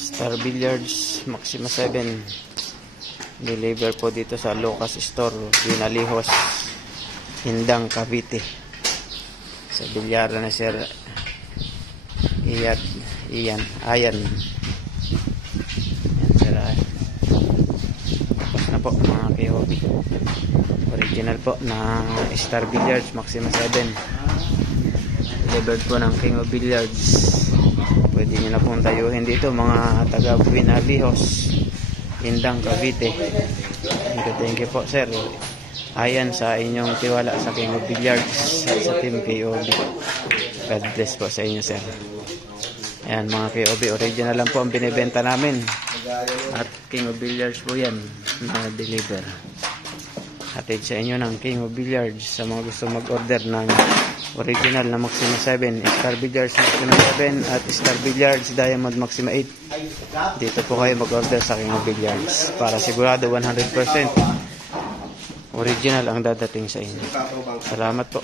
Star Billiards Maxima 7. Deliver po dito sa Lucas Store, Binalihos, Indang, Cavite. Sa bilyaran na Sir Ayan. Yan, Sir. Tapos na po mga KOB. Original po na Star Billiards Maxima 7. Delivered po ng King of Billiards. Pwede nyo na pong tayuhin dito mga taga Binalihos, Indang, Cavite. Thank you po, Sir. Ayan sa inyong tiwala sa King of Billiards at sa Team KOB. God bless po sa inyo, Sir. Ayan mga KOB, original lang po ang binibenta namin. At King of Billiards po yan na deliver. Hatid sa inyo ng King of Billiards sa mga gusto mag-order ng original na Maxima 7, Star Billiards Maxima 7 at Star Billiards Diamond Maxima 8. Dito po kayo mag-order sa King of Billiards para sigurado 100% original ang dadating sa inyo. Salamat po.